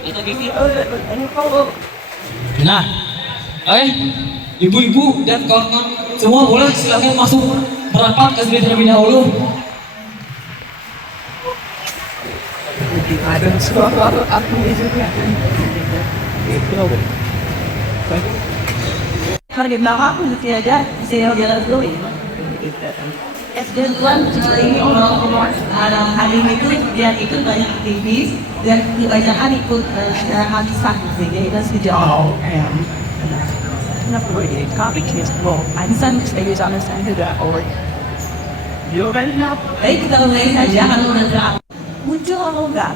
atau gigi. Nah, ibu-ibu dan kawan-kawan semua boleh silakan masuk merapat ke sini terlebih dahulu. Ada suatu aku juga. Kalau di belakang aku mesti aja saya jalan dulu ya. SD1 ini orang-orang hari itu dia itu banyak aktivis dan kebanyakan ikut hadisan sehingga itu sejauh kenapa boleh kopi kids mau hadisan saya sana saya tidak orang baik kita mulai saja kalau udah muncul atau enggak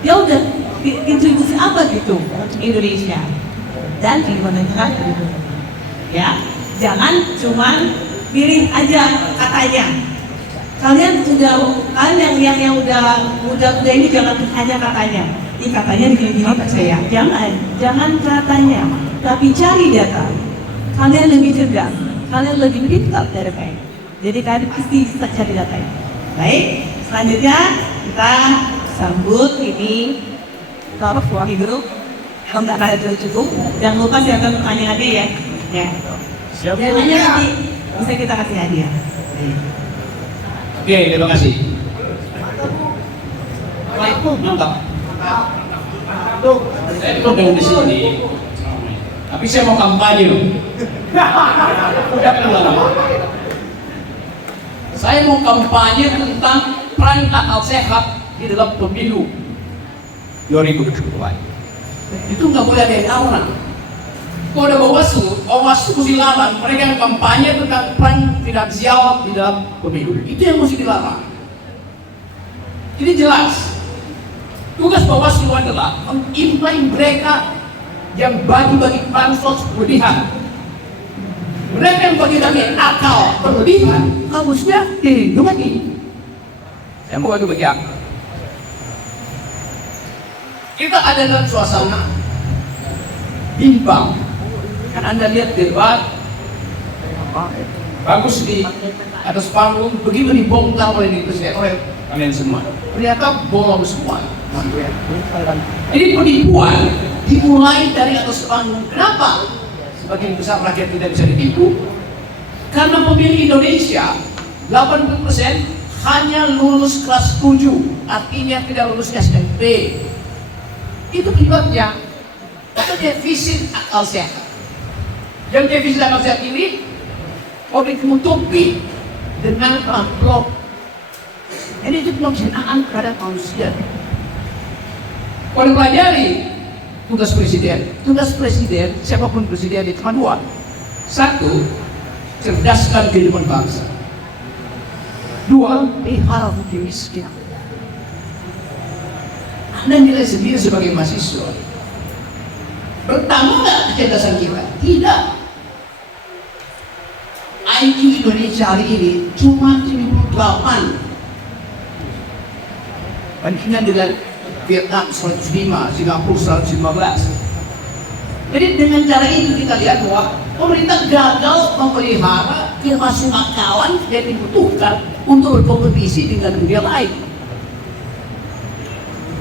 ya udah kontribusi apa gitu Indonesia dan di mana ya jangan cuman pilih aja katanya. Kalian yang udah ini jangan hanya katanya. Ini katanya gini Pak saya. Jangan katanya, tapi cari data. Kalian lebih cerdas, kalian lebih pintar dari saya. Jadi kalian pasti bisa cari data. Baik, selanjutnya kita sambut ini Prof. Wahidul. Kalau nggak ada cukup, jangan lupa siapkan pertanyaan tadi ya. Ya. Siap. Nanti bisa kita kasih hadiah. Oke, terima kasih. Mantap. Saya belum dengan di sini, tapi saya mau kampanye. Udah kenal. Saya mau kampanye tentang peran akal sehat di dalam pemilu 2024. Itu nggak boleh ada yang orang. Kalau ada Bawaslu mesti larang mereka yang kampanye tentang peran finansial di dalam pemilu. Itu yang mesti dilarang. Jadi jelas, tugas Bawaslu adalah mengimplementasi mereka yang bagi-bagi bansos berlebihan. Mereka yang bagi-bagi akal berlebihan, harusnya dihitung lagi. Saya mau bagi akal. Kita ada dalam suasana bimbang. Kan Anda lihat debat bagus di atas panggung, begitu dibongkar oleh kalian semua. Ternyata bolong semua. Jadi penipuan dimulai dari atas panggung. Kenapa? Sebagian besar rakyat tidak bisa ditipu. Karena pemilih Indonesia 80% hanya lulus kelas 7, artinya tidak lulus SMP. Itu akibatnya itu defisit akal sehat. Yang defisit akal sehat ini ditutupi dengan amplop. Ini itu pelaksanaan kepada manusia. Kalau pelajari tugas presiden, siapapun presiden itu cuma dua. Satu, cerdaskan kehidupan bangsa. Dua, pelihara miskin. Anda nilai sendiri sebagai mahasiswa. Bertambah nggak kecerdasan kita? Tidak. IQ Indonesia hari ini cuma 78. Bandingkan dengan Vietnam 105, Singapura 115. Jadi dengan cara itu kita lihat bahwa pemerintah gagal memelihara kemasukan yang dibutuhkan untuk berkompetisi dengan dunia lain.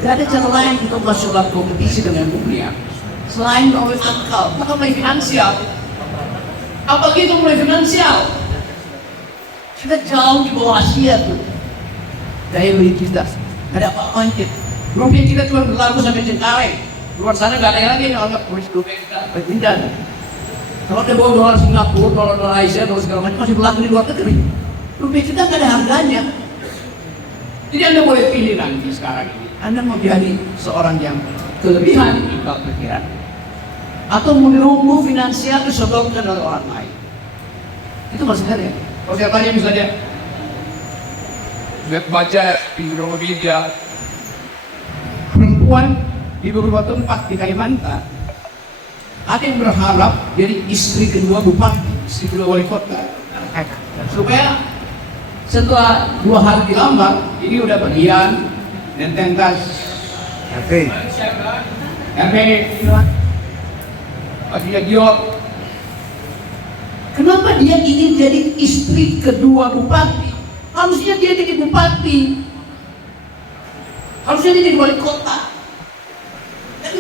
Tidak ada cara lain untuk masuk kompetisi dengan dunia selain melalui akal, maka melalui finansial. Apalagi itu melalui finansial, kita jauh di bawah Asia tuh. Daya beli kita, ada apa-apanya. Rupiah kita cuma berlaku sampai Cengkareng. Luar sana nggak ada yang lagi yang anggap rupiah kita berpindah. Kalau kita bawa dolar Singapura, dolar Malaysia, dolar segala macam masih berlaku di luar negeri. Rupiah kita nggak ada harganya. Jadi Anda boleh pilih nanti sekarang ini. Anda mau jadi seorang yang kelebihan akal pikiran, atau menunggu finansial disodorkan oleh orang lain. Itu maksudnya. Kalau saya tanya misalnya, lihat baca di media perempuan di beberapa tempat di Kalimantan ada yang berharap jadi istri kedua bupati, istri kedua wali kota, supaya setelah 2 hari dilamar ini udah bagian dan tentas. Oke. Kenapa dia ingin jadi istri kedua bupati? Harusnya dia jadi bupati. Harusnya dia jadi wali kota.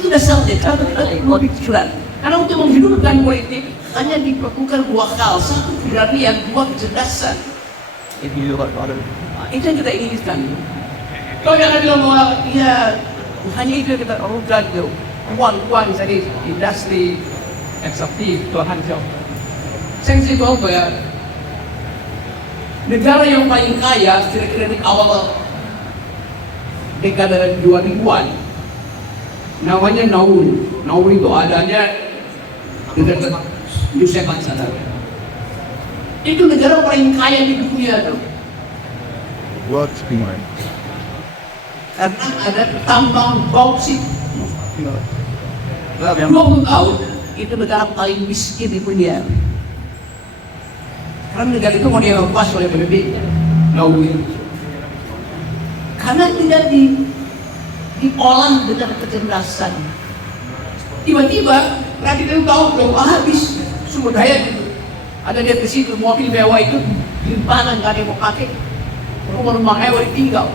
sudah selesai, cara kita mau pikiran. Karena untuk menghidupkan politik hanya dilakukan dua hal, satu keberanian, dua kecerdasan. Itu yang kita inginkan. Kau jangan bilang bahwa ya hanya itu yang kita lakukan itu. Uang dari industri eksekutif Tuhan jauh. Saya kasih tahu bahwa ya, negara yang paling kaya kira-kira di awal dekade 2000-an namanya Nauru. Nauru itu adanya dekat Yusuf Ansara. Itu negara paling kaya di dunia tuh. What's mine? Karena ada tambang bauksit. 20 tahun itu negara paling miskin di dunia. Karena negara itu mau dievakuasi oleh PBB. Nauru itu. Karena tidak diolah dengan kecerdasan. Tiba-tiba rakyat itu tahu bahwa habis sumber daya itu. Ada dia ke situ, mobil mewah itu limpahan nggak ada yang mau pakai. Rumah mewah ditinggal.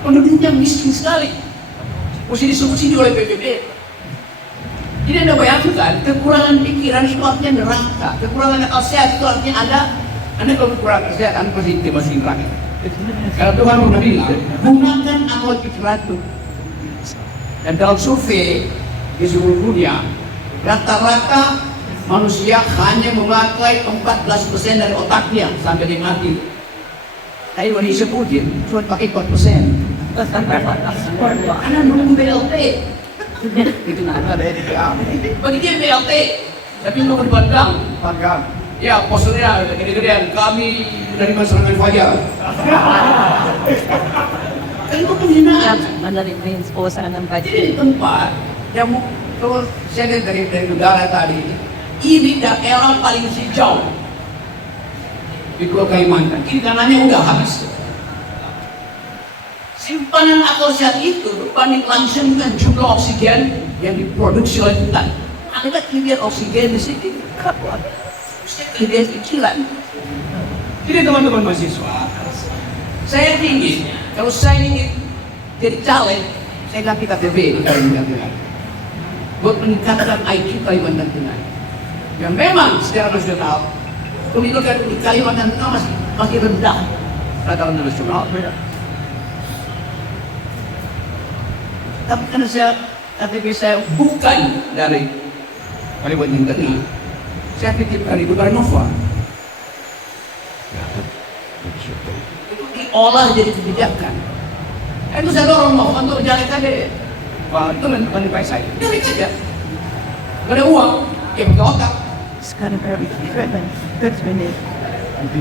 Penduduknya miskin sekali. Mesti disubsidi oleh PBB. Jadi Anda bayangkan, kekurangan pikiran itu artinya neraka. Kekurangan akal sehat itu artinya Anda kalau kekurangan kesehatan pasti masih neraka. Kalau Tuhan sudah bilang, gunakan akal pikiran itu. Dan dalam survei di seluruh dunia, rata-rata manusia hanya memakai 14% dari otaknya sampai dia mati. Tapi Indonesia pujian, cuma pakai 4%. Karena nunggu BLT. Itu nggak ada dari dia. Bagi dia BLT, tapi nunggu di Padang. Ya, posternya gede-gedean. Kami dari masyarakat Fajar. Kan itu penghinaan. Menerima eksposan ng budget. Jadi di tempat yang kalau saya lihat dari negara tadi, ini daerah paling hijau di Pulau Kalimantan. Kiri kanannya udah habis. Simpanan akal sehat itu berbanding langsung dengan jumlah oksigen yang diproduksi oleh hutan. Ada kegiatan oksigen di sini, kapan? Kegiatan kecilan. Jadi teman-teman mahasiswa, saya ingin kalau saya ingin jadi caleg, saya ganti KTP di Kalimantan Tengah. Buat meningkatkan IQ Kalimantan Tengah. Yang memang secara nasional pendidikan di Kalimantan Tengah masih rendah rata-rata nasional. Tapi karena KTP saya bukan dari Kalimantan Tengah, saya titipkan itu dari Nova. Itu diolah jadi kebijakan. Itu saya dorong Nova untuk jalan KTP. Wah, itu teman-teman saya. Jalan saja. Gak ada uang, ya pakai otak. Sekarang equipment, goods beneath.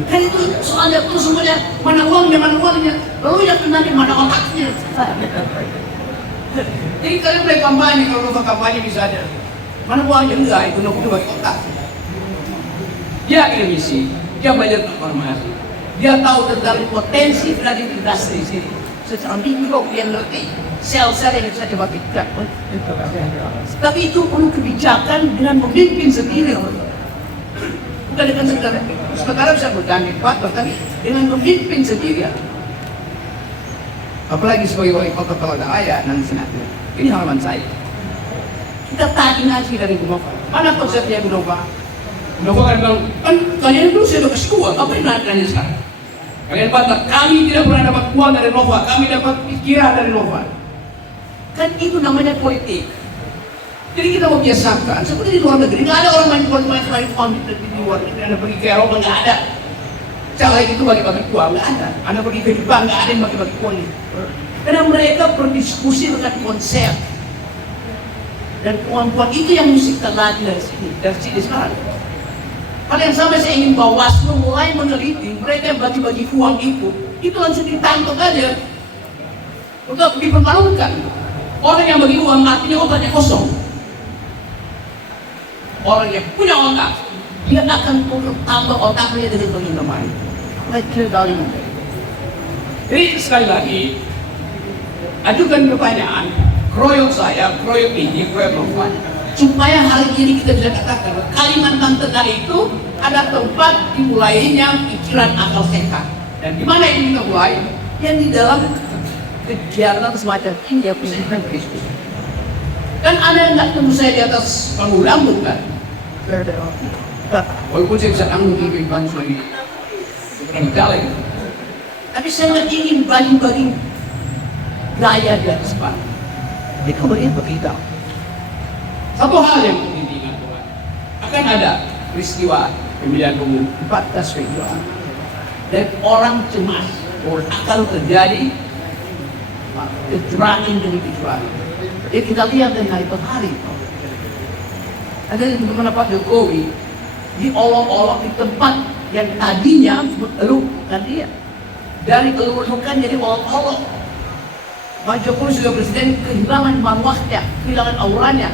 Kan itu soalnya itu semuanya mana uangnya, lalu yang nanti mana otaknya. Jadi kalian mulai kampanye, kalau Nova kampanye bisa ada. Mana uangnya enggak, itu Nova pakai otak. Dia akademisi, dia belajar informasi, dia tahu tentang potensi dari industri sini. Secara mikro dia ngerti sel-sel yang bisa dibangkitkan. Tapi itu perlu kebijakan dengan memimpin sendiri. Bukan dengan sekarang bisa bertanding Pak, tapi dengan memimpin sendiri. Apalagi sebagai wali kota Tawadaya dan senator. Ini halaman saya. Kita tadi ngaji dari Bu Nova. Mana konsepnya Bu Nova? Bu Nova kan bilang, kan kalian dulu saya udah kasih uang, apa yang nanya sekarang? Kalian bantah, kami tidak pernah dapat uang dari Nova, kami dapat pikiran dari Nova. Kan itu namanya politik. Jadi kita mau biasakan, seperti di luar negeri, nggak ada orang main uang di luar negeri, Anda pergi ke Eropa, nggak ada. Cara itu bagi-bagi uang, nggak ada. Anda pergi ke Jepang, nggak ada yang bagi-bagi uang. Karena mereka berdiskusi dengan konsep. Dan uang-uang itu yang mesti kita latih dari sini sekarang. Hal yang sama saya ingin Bawaslu mulai meneliti mereka yang bagi-bagi uang itu langsung ditangkap aja untuk dipermalukan. Orang yang bagi uang artinya otaknya kosong. Orang yang punya otak, dia akan tambah otaknya dengan pengalaman. Jadi sekali lagi, ajukan pertanyaan, kroyok saya, kroyok ini, kroyok Nova, supaya hari ini kita bisa katakan Kalimantan Tengah itu ada tempat dimulainya pikiran akal sehat. Dan di mana ini kita mulai? Yang di dalam kegiatan semacam India Pendidikan Kristus. Dan Ada yang nggak temu saya di atas panggung rambut kan? Walaupun saya bisa tanggung lebih banyak lagi kaleng, tapi saya nggak ingin bagi-bagi gaya di atas panggung. Jadi kalau ini begitu, satu hal yang penting diingat Tuhan, akan ada peristiwa pemilihan umum 14 Februari dan orang cemas bahwa akan terjadi kecurangan demi kecurangan. Jadi kita lihat dari hari per hari. Ada yang bagaimana Pak Jokowi diolok-olok di tempat yang tadinya mengeluhkan dia, dari keluarkan jadi olok-olok. Pak Jokowi sudah presiden kehilangan marwahnya, kehilangan auranya.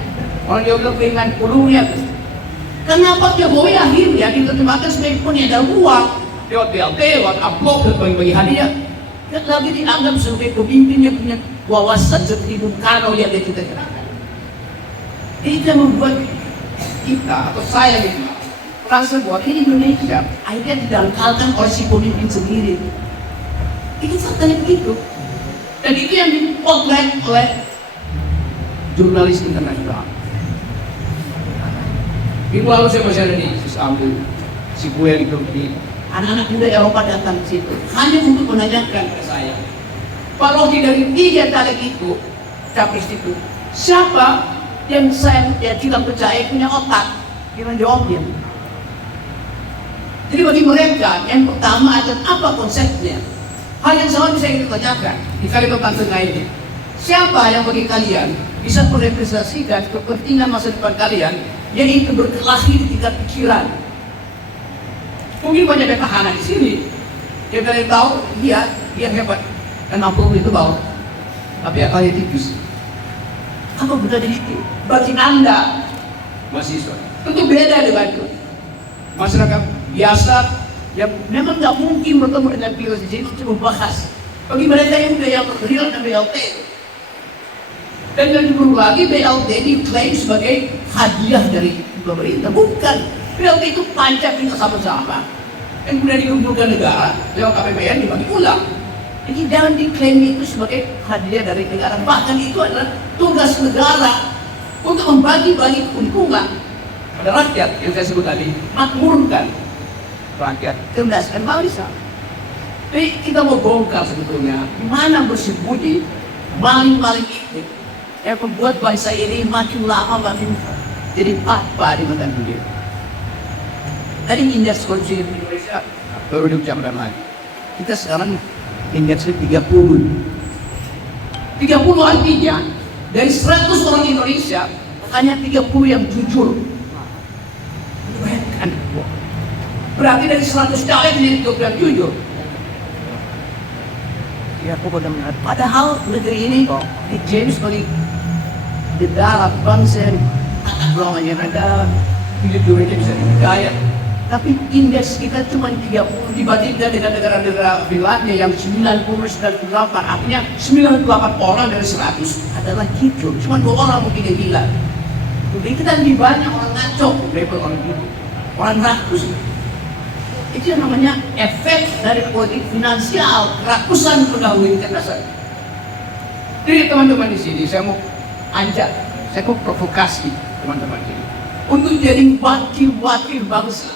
Orang dia bilang kehilangan puluhnya. Kenapa Jokowi akhirnya diterjemahkan sebagai peniada uang lewat BLT, lewat amplop dan bagi-bagi hadiah? Dan lagi dianggap sebagai pemimpin yang punya wawasan seperti Bung Karno yang dia ceritakan. Ini yang membuat kita atau saya gitu merasa bahwa ini Indonesia akhirnya didangkalkan oleh si pemimpin sendiri. Ini faktanya begitu. Dan itu yang dipotret oleh jurnalis internasional. Minggu lalu saya masih ada di Istanbul, si Kuel itu di anak-anak muda Eropa datang ke situ hanya untuk menanyakan ke saya, Pak Rocky, dari 3 caleg itu, capres itu, siapa yang saya tidak percaya punya otak? Dia menjawabnya. Jadi bagi mereka yang pertama ada apa konsepnya? Hal yang sama bisa kita tanyakan di Kalimantan Tengah ini. Siapa yang bagi kalian bisa merepresentasikan kepentingan masa depan kalian, yaitu berkelahi di tingkat pikiran? Mungkin banyak petahana di sini. Dia kalian tahu, dia hebat dan mampu itu bawah, tapi akalnya tipis. Apa benar di situ? Bagi Anda mahasiswa tentu beda dengan itu. Masyarakat biasa yang memang nggak mungkin bertemu dengan virus di sini untuk membahas. Bagi mereka yang udah yang real dan BLT, dan yang dulu lagi BLT diklaim sebagai hadiah dari pemerintah. Bukan, BLT itu pajak kita sama-sama yang kemudian dikumpulkan negara lewat KPPN dibagi ulang. Jadi jangan diklaim itu sebagai hadiah dari negara. Bahkan itu adalah tugas negara untuk membagi-bagi keuntungan pada rakyat yang saya sebut tadi, makmurkan rakyat, cerdaskan bangsa. Jadi kita mau bongkar sebetulnya di mana bersembunyi maling-maling itu yang membuat bangsa ini makin lama makin jadi apa di mata dunia. Tadi indeks korupsi di Indonesia baru diucapkan lagi. Kita sekarang indeksnya 30. 30 artinya dari 100 orang Indonesia hanya 30 yang jujur. Bayangkan, berarti dari 100 caleg jadi 30 yang jujur. Ya, aku benar-benar. Padahal negeri ini diklaim sebagai negara bangsa yang namanya negara hidup dunia bisa dipercaya. Tapi indeks kita cuma 30 dibandingkan dengan negara-negara Finlandia yang 99,8, artinya 98 orang dari 100 adalah jujur, cuma 2 orang mungkin yang gila. Jadi kita lebih banyak orang ngaco daripada orang jujur, orang rakus. Itu yang namanya efek dari politik finansial, kerakusan pendahulu kecerdasan. Jadi teman-teman di sini saya mau ajak, saya mau provokasi teman-teman ini untuk jadi wakil-wakil bangsa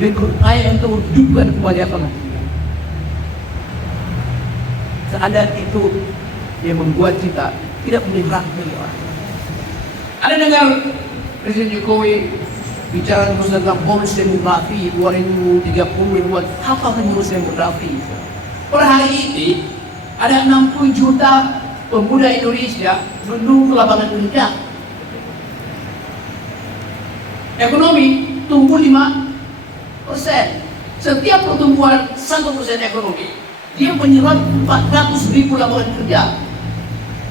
dan berupaya yang terwujudkan kebanyakan. Keadaan itu yang membuat kita tidak boleh ragu orang. Ada dengar Presiden Jokowi bicara tentang bonus demografi 2030 buat apa bonus demografi? Per hari ini ada 60 juta pemuda Indonesia menunggu lapangan kerja. Ekonomi tumbuh 5%. Setiap pertumbuhan 1% ekonomi, dia menyerap 400.000 lapangan kerja.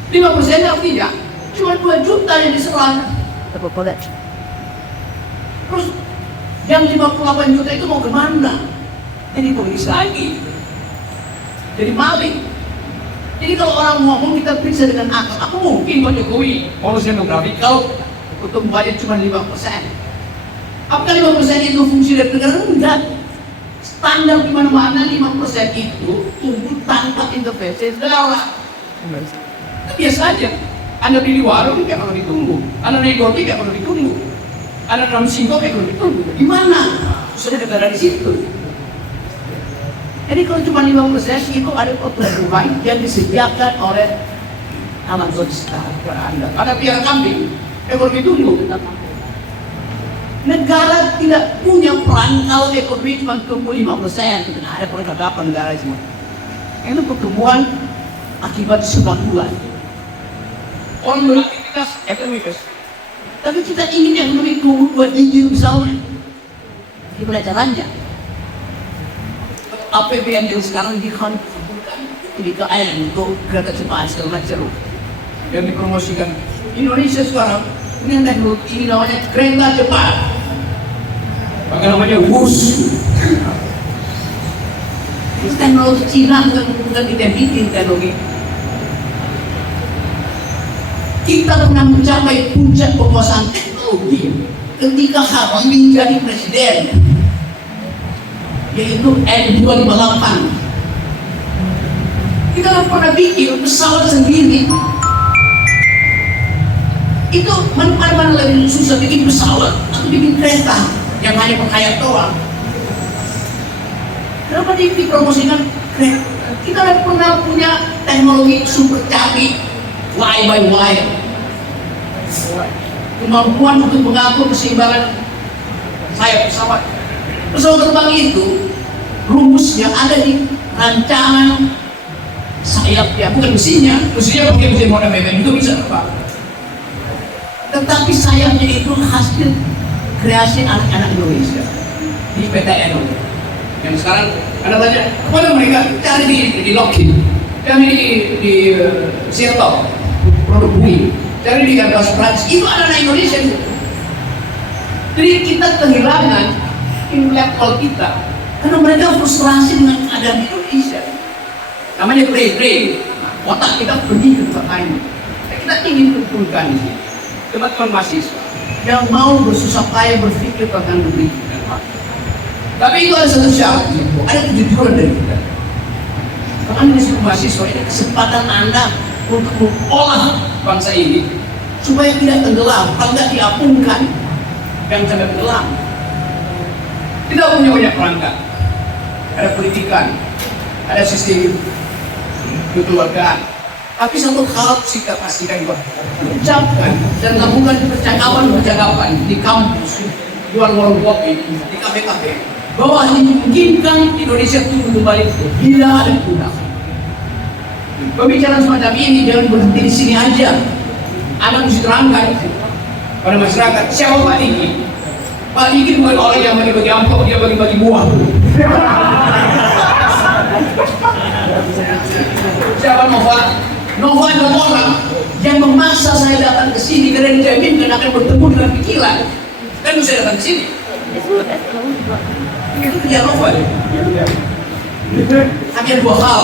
5% artinya cuma 2 juta yang diserang. Terus yang 58 juta itu mau kemana? Jadi polis lagi, jadi maling. Jadi kalau orang ngomong kita periksa dengan akal, apa mungkin Pak Jokowi bonus demografi kalau pertumbuhannya cuma 5%? Apakah 5% itu fungsi dari negara? Enggak. Standar di mana-mana 5% itu tumbuh tanpa intervensi negara. Itu biasa aja. Anda beli warung kayak kalau ditunggu, Anda naik gopi kayak kalau ditunggu, Anda dalam singkong kayak kalau ditunggu. Gimana? Sudah negara di situ. Jadi kalau cuma 50% itu ada kebutuhan yang disediakan oleh alam sosial kepada Anda. Anda piara kambing, ekonomi tumbuh. Negara tidak punya peran kalau ekonomi cuma tumbuh 5%. Ada peradaban negara semua. Itu pertumbuhan akibat sebulan. Orang beraktivitas ekonomi. Tapi kita ingin ekonomi tumbuh buat izin misalnya. Gimana caranya? APBN yang sekarang dikontribusikan di KL untuk gerakan cepat segala macam yang dipromosikan Indonesia sekarang ini teknologi ini namanya kereta cepat, maka namanya WUS. Itu teknologi Cina bukan identiti teknologi. Kita pernah mencapai puncak penguasaan teknologi ketika Habibie menjadi presiden, yaitu N258. Kita nggak pernah bikin pesawat sendiri. Itu mana lebih susah bikin pesawat atau bikin kereta yang hanya penghayat doang? Kenapa dipromosikan kereta? Kita nggak pernah punya teknologi super canggih fly by wire, kemampuan untuk mengatur keseimbangan sayap pesawat. Pesawat terbang itu rumusnya ada di rancangan sayapnya, bukan mesinnya. Mesinnya pakai mesin modern itu bisa terbang. Tetapi sayapnya itu hasil kreasi anak-anak Indonesia di PTN yang sekarang ada banyak kepada mereka cari di Lockheed, cari di Seattle, produk bumi, cari di Airbus Prancis, itu anak Indonesia itu. Jadi kita kehilangan intelektual kita karena mereka frustrasi dengan keadaan Indonesia. Namanya brain, otak kita pergi ke tempat lain. Kita ingin kumpulkan ini teman-teman mahasiswa yang mau bersusah payah berpikir tentang negeri. Tapi itu ada satu syarat, ada kejujuran dari kita. Kalau Anda disebut mahasiswa, ini kesempatan Anda untuk mengolah bangsa ini supaya tidak tenggelam, kalau tidak diapungkan yang sampai tenggelam. Kita punya banyak perangkat, ada pendidikan, ada sistem kekeluargaan. Tapi satu hal kita pastikan bahwa ucapkan dan lakukan percakapan di kampus, di warung-warung kopi, di kafe-kafe, bahwa dimungkinkan Indonesia tumbuh kembali bila ada guna. Pembicaraan semacam ini jangan berhenti di sini aja. Anda mesti terangkan pada masyarakat siapa Pak Diki. Pak Diki bukan orang yang bagi-bagi amplop, dia bagi-bagi buah. Siapa Nova? Nova adalah orang yang memaksa saya datang ke sini karena dijaminkan akan bertemu dengan pikiran. Kan saya datang ke sini. Itu kerja Nova. Hanya dua hal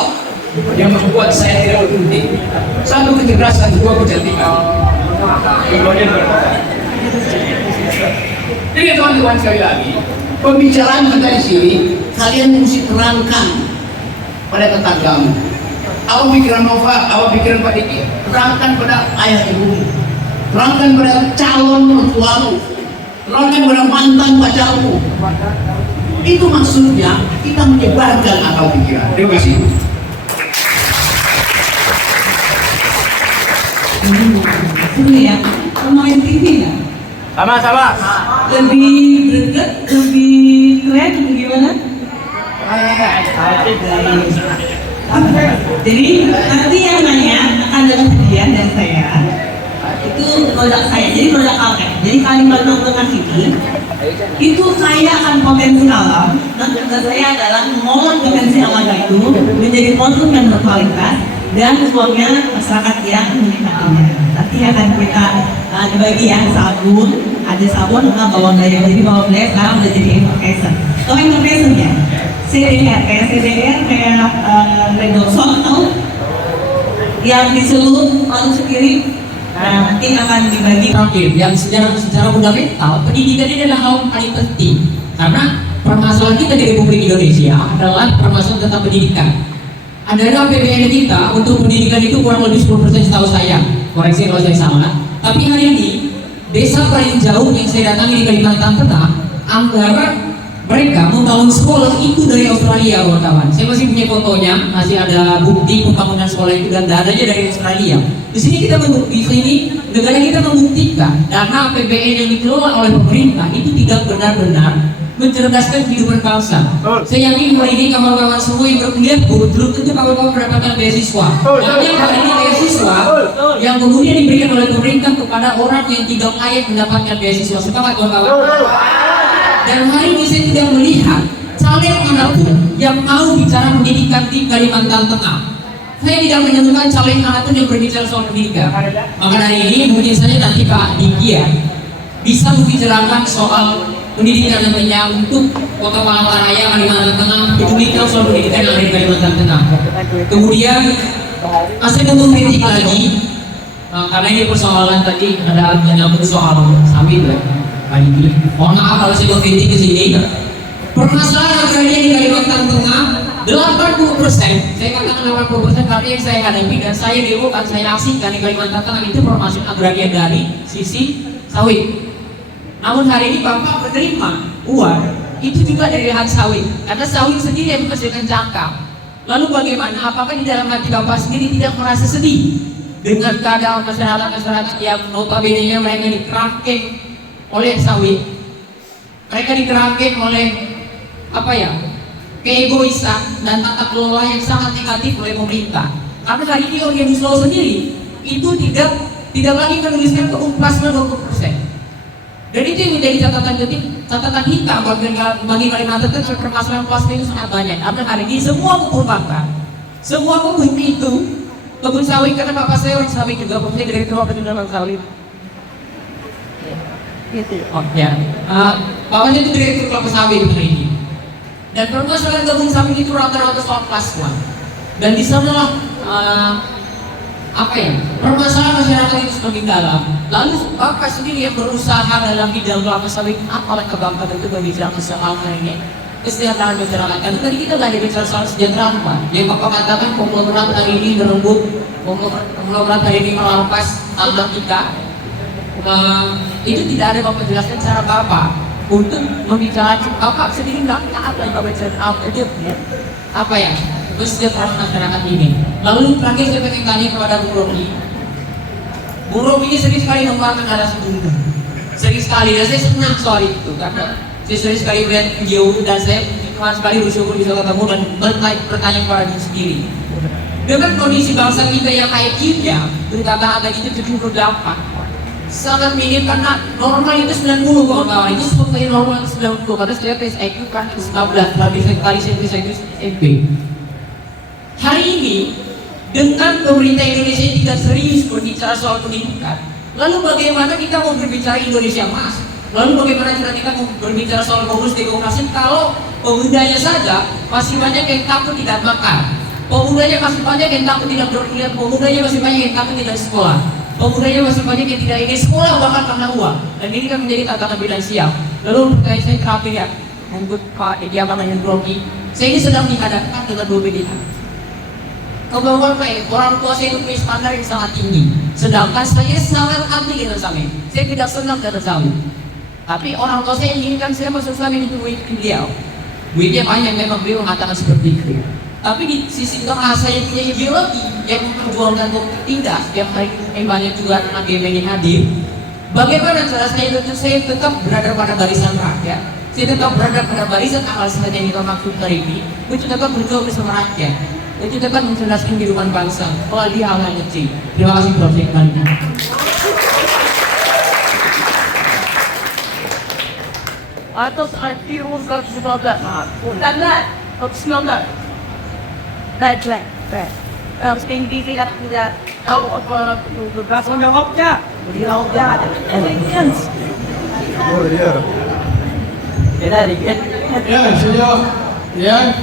yang membuat saya tidak berhenti. Satu kecerdasan, dua kecantikan. Jadi teman-teman sekali lagi, pembicaraan kita di sini kalian mesti terangkan pada tetanggamu. Apa pikiran Nova, apa pikiran Pak Diki, terangkan pada ayah ibumu, terangkan pada calon mertuamu, terangkan pada mantan pacarmu. Itu maksudnya kita menyebarkan akal pikiran. Terima kasih. Seru ya, main TV ya? Sama-sama. Lebih greget, lebih keren, gimana? Jadi nanti yang nanya akan dapat hadiah dari saya. Itu produk saya, jadi produk Alken. Jadi kalimat nontonan ini itu saya akan potensi alam. Dan tugas saya adalah mengolah potensi alam itu menjadi produk yang berkualitas dan semuanya masyarakat yang menikmatinya. Nanti akan kita dibagi ya sabun, ada sabun sama bawang daya. Jadi bawang daya sekarang udah jadi effervescent. Tahu effervescent ya? CDR, kayak Redoxon tahu? Yang diseluruh lalu sendiri. Nah, nanti akan dibagi. Yang secara fundamental pendidikan ini adalah hal yang paling penting karena permasalahan kita di Republik Indonesia adalah permasalahan tentang pendidikan. Adalah APBN kita untuk pendidikan itu kurang lebih 10% setahu saya. Koreksi kalau saya salah. Tapi hari ini desa paling jauh yang saya datangi di Kalimantan Tengah, anggaran mereka membangun sekolah itu dari Australia, kawan-kawan. Saya masih punya fotonya, masih ada bukti pembangunan sekolah itu dan dananya dari Australia. Di sini kita membukti, ini negara kita membuktikan dana APBN yang dikelola oleh pemerintah itu tidak benar-benar mencerdaskan kehidupan bangsa. Saya yakin hari ini kawan-kawan semua yang berkuliah belum tentu kawan-kawan mendapatkan beasiswa. Banyak hari ini beasiswa yang kemudian diberikan oleh pemerintah kepada orang yang tidak layak mendapatkan beasiswa. Sepakat kawan-kawan? Dan hari ini saya tidak melihat caleg manapun yang mau bicara pendidikan di Kalimantan Tengah. Saya tidak menemukan caleg manapun yang berbicara soal pendidikan. Maka hari ini mungkin saja nanti Pak Dikia bisa membicarakan soal pendidikan yang untuk Kota Palangkaraya, Kalimantan Tengah, peduli soal pendidikan yang ada di Kalimantan Tengah. Kemudian saya mau mengkritik lagi karena ini persoalan tadi ada yang soal sambil mohon maaf kalau saya mengkritik di sini. Permasalahan agraria di Kalimantan Tengah 80%, saya katakan 80% karena yang saya hadapi dan saya demokan, saya aksikan di Kalimantan Tengah itu permasalahan agraria dari sisi sawit. Namun hari ini Bapak menerima uang itu juga dari lahan sawit, karena sawit sendiri yang menghasilkan cangkang. Lalu bagaimana? Apakah di dalam hati Bapak sendiri tidak merasa sedih dengan keadaan masyarakat yang notabene mereka dikerangkeng oleh sawit, mereka dikerangkeng oleh keegoisan dan tata kelola yang sangat negatif oleh pemerintah. Karena hari ini Omnibus Law sendiri itu tidak lagi menuliskan keumplasan 20%. Dan itu yang menjadi catatan hitam bagi Kalimantan Tengah. Permasalahan plastik itu sangat banyak. Karena hari ini semua mengumpulkan, semua kebun itu kebun sawit, karena bapak saya orang sawit juga, bapak saya direktur penjualan sawit. Gitu. Oh ya, bapaknya itu direktur kelapa sawit hari ini. Dan permasalahan kebun sawit itu rata-rata soal plastik. Dan di sanalah permasalahan masyarakat itu semakin dalam. Lalu bapak sendiri yang berusaha dalam bidang kelapa sawit, apalagi kebangsaan itu berbicara soal ini kesejahteraan masyarakat. Karena tadi kita nggak bicara soal kesejahteraan, Pak. Yang bapak katakan konglomerat hari ini merebut, konglomerat hari ini merampas tanah kita. Itu tidak ada bapak jelaskan cara bapak untuk membicarakan. Bapak sendiri nggak tahu lagi bapak bicara kesejahteraan masyarakat ini. Lalu terakhir saya ingin tanya kepada Bu Romi. Bu Romi ini sering sekali mengungkapkan ada sebelum, sering sekali, dan saya senang soal itu karena saya sering sekali melihat video dan saya cuma sekali bersyukur bisa ketemu dan bertanya kepada diri sendiri. Dengan kondisi bangsa kita yang IQ-nya berkata-kata itu 78, sangat minim karena normal itu 90 kawan-kawan. Itu seperti normal itu 90 karena saya tes IQ kan 19, lebih sekali saya tes IQ SMP. Hari ini dengan pemerintah Indonesia yang tidak serius berbicara soal pendidikan, lalu bagaimana kita mau berbicara Indonesia Emas? Lalu bagaimana kita mau berbicara soal bonus demokrasi kalau pemudanya saja masih banyak yang takut tidak makan, pemudanya masih banyak yang takut tidak berkuliah, pemudanya masih banyak yang takut tidak sekolah, pemudanya masih banyak yang tidak ingin sekolah bahkan karena uang. Dan ini kan menjadi tantangan finansial. Lalu saya terakhir ya, menurut Pak Edi Amanahyan Rocky, saya ini sedang dihadapkan dengan dua pilihan. Kebawa orang tua saya itu punya standar yang sangat tinggi, sedangkan saya sangat anti dengan sawit. Saya tidak senang dengan sawit. Tapi orang tua saya inginkan saya masuk sawit itu duit beliau. Duitnya banyak, memang beliau mengatakan seperti itu. Tapi di sisi tengah saya punya ideologi yang memperjuangkan untuk tidak. Setiap hari banyak juga anak yang hadir. Bagaimana cara saya itu? Saya tetap berada pada barisan rakyat. Saya tetap berada pada barisan akal sehat yang kita maksud hari ini. Itu tetap berjuang bersama rakyat. Itu dapat mencerdaskan kehidupan bangsa. Kalau dia hal yang kecil. Terima kasih Prof. Sekali. Atas artikel 119. Tanda 119. Baik. Harus tinggi tidak tahu apa berasal jawabnya. Beliau ada elegance. Oh yeah. Ya, sudah. Ya.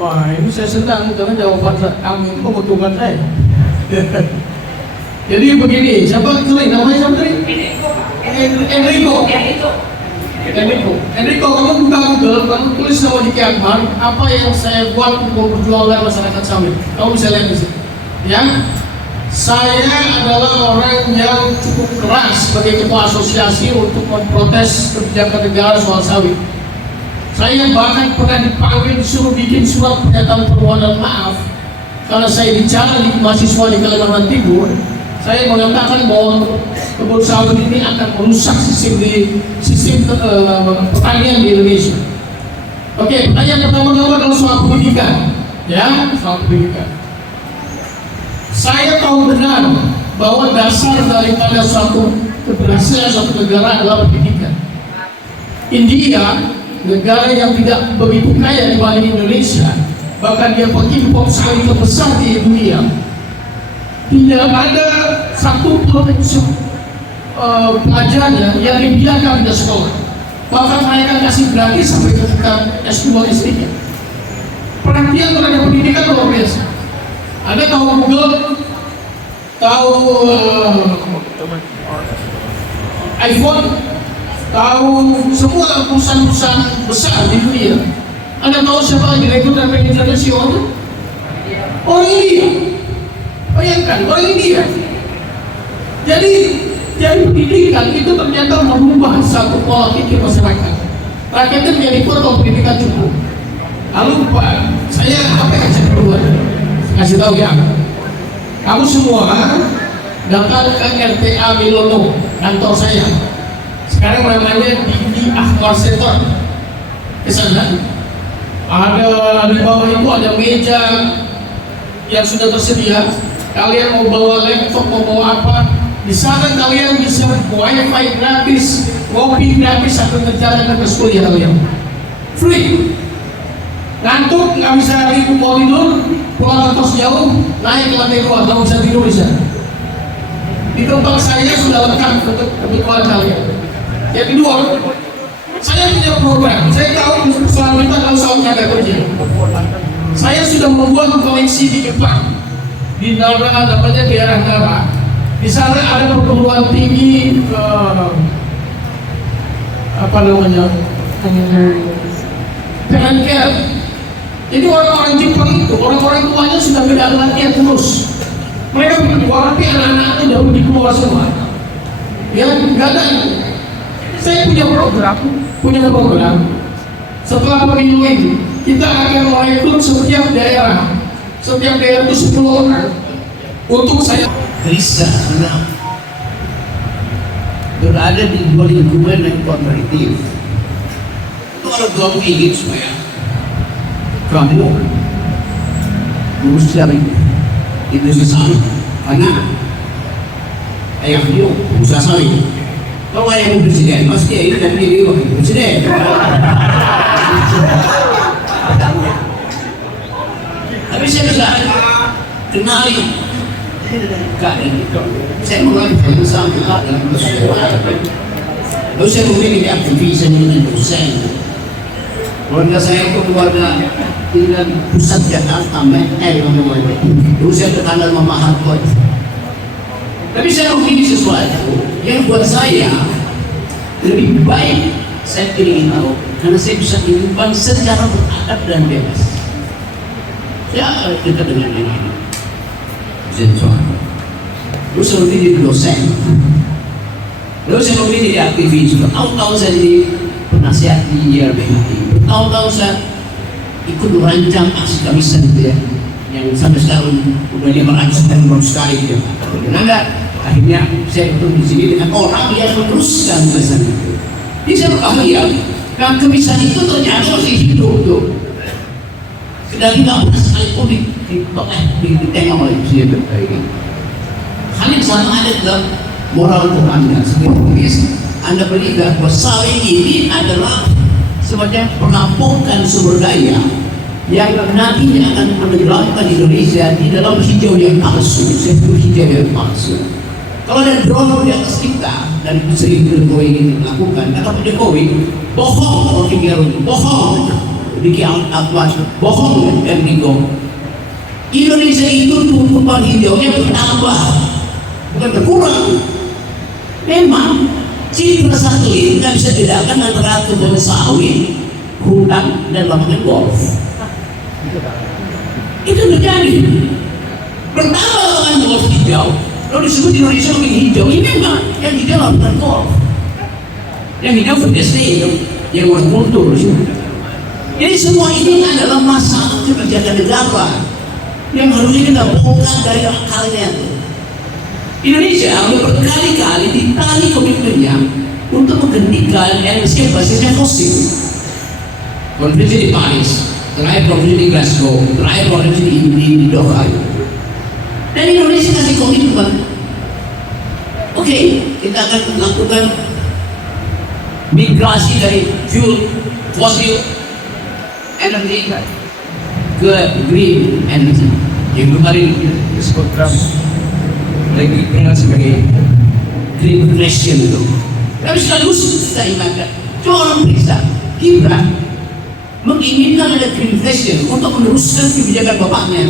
Wah, ini saya senang dengan jawaban kami menguntungkan saya. Jadi begini, siapa itu namanya siapa tadi? Enrico. Enrico, kamu buka Google, kamu tulis nama Diki Akbar, apa yang saya buat untuk memperjuangkan masyarakat sawit. Kamu bisa lihat di sini. Ya, saya adalah orang yang cukup keras sebagai ketua asosiasi untuk memprotes kebijakan negara soal sawit. Saya bahkan pernah dipanggil disuruh bikin surat pernyataan permohonan maaf karena saya bicara di mahasiswa di Kalimantan Timur. Saya mengatakan bahwa kebun sawit ini akan merusak sistem pertanian di Indonesia. Oke, pertanyaan pertama adalah soal pendidikan. Ya, soal pendidikan. Saya tahu benar bahwa dasar daripada suatu keberhasilan suatu negara adalah pendidikan. India, negara yang tidak begitu kaya dibanding Indonesia, bahkan dia pengimpor sawit terbesar di dunia. Tidak ada satu pelajarnya yang dibiarkan di sekolah. Bahkan mereka kasih gratis sampai ketika S2 S3. Perhatian terhadap pendidikan luar biasa. Anda tahu Google, tahu iPhone, tahu semua perusahaan-perusahaan besar di dunia. Anda tahu siapa direktur dan manajer CEO? Orang India. Bayangkan, orang India. Jadi pendidikan itu ternyata merubah satu pola pikir masyarakat. Rakyatnya menjadi kuat pendidikan cukup. Lalu Pak, saya apa yang saya perlu kasih tahu ya? Kamu semua datang ke RTA Milono, kantor saya. Sekarang namanya di Akbar Center. Ke sana. Ada di bawah itu ada meja yang sudah tersedia. Kalian mau bawa laptop, mau bawa apa? Di sana kalian bisa wifi gratis, kopi gratis sampai ngejalan ke kuliah kalian. Free. Ngantuk nggak bisa mau tidur, pulang kos jauh, naik ke lantai 2, kamu bisa tidur di sana. Di tempat saya sudah lengkap untuk kebutuhan kalian. Yang kedua, saya punya program. Saya tahu persoalan kita kalau soal tenaga kerja. Saya sudah membuat koleksi di Jepang. Di Nara, namanya daerah Nara. Di sana ada perguruan tinggi apa namanya? Care. Jadi orang-orang Jepang itu, orang-orang tuanya sudah tidak ada latihan terus. Mereka berjuang, tapi anak-anaknya jauh di keluar semua. Ya, nggak ada. Saya punya program. Setelah pemilu ini, kita akan merekrut setiap daerah itu 10 orang untuk saya. Gelisah senang berada di dua lingkungan yang kontradiktif. Itu kalau kamu ingin supaya kamu lulus dari Indonesia hanya ayah dia usaha sawit. Kalau ayah mau presiden, pasti ini dan dia wakil presiden. Tapi saya bisa kenali saya mulai berusaha dalam persoalan. Lalu saya memilih aktivis dengan dosen. Keluarga saya itu keluarga dengan pusat Jakarta, lalu saya terkenal Mama Hartoi. Tapi saya memilih sesuatu yang buat saya lebih baik. Saya ingin tahu karena saya bisa menyimpan secara beradab dan bebas. Ya, kita dengan ini. Lalu saya memilih jadi dosen. Lalu saya memilih jadi aktivis. Bertahun-tahun saya jadi penasihat di YLBHI. Bertahun-tahun saya ikut merancang aksi kamisan gitu ya, yang sampai sekarang udah 500 dan baru sekali gitu. Dan akhirnya saya bertemu di sini dengan orang yang meneruskan pesan itu. Jadi saya berkahaya, karena kemisan itu ternyata masih hidup tuh. Dan nggak pernah sekalipun ditengok oleh dia kayak ini. Hal yang sama ada dalam moral untuk Anda sebagai Anda berikan bahwa sawit ini adalah semacam penampungan sumber daya yang nantinya akan menenggelamkan Indonesia di dalam hijau yang palsu, sektor hijau yang palsu. Kalau ada drone di atas kita dan sering Jokowi ini melakukan, kata Pak Jokowi, bohong orang Garut, bohong. Diki Akbar, bohong dan Enrico. Indonesia itu tumpuan hijaunya bertambah, bukan berkurang. Memang Citra satelit nggak bisa bedakan antara kebun sawit, hutan, dan lapangan golf. Itu terjadi. Pertama lapangan golf hijau, lalu disebut Indonesia lebih hijau. Ini memang yang hijau lapangan golf. Yang hijau pedestrian itu, yang berkultur. Jadi semua ini adalah masalah kebijakan negara yang harusnya kita bongkar dari akalnya. Indonesia berkali-kali ditarik komitmennya untuk menghentikan energi basisnya fosil. Konferensi di Paris, terakhir konferensi di Glasgow, terakhir konferensi di Doha. Dan Indonesia kasih komitmen. Oke, kita akan melakukan migrasi dari fuel fosil energi ke green energy. Yang kemarin disebut Trump lagi kenal sebagai green revolution itu. Tapi sekaligus kita ingatkan, coba orang periksa Gibran menginginkan ada green revolution untuk meneruskan kebijakan bapaknya.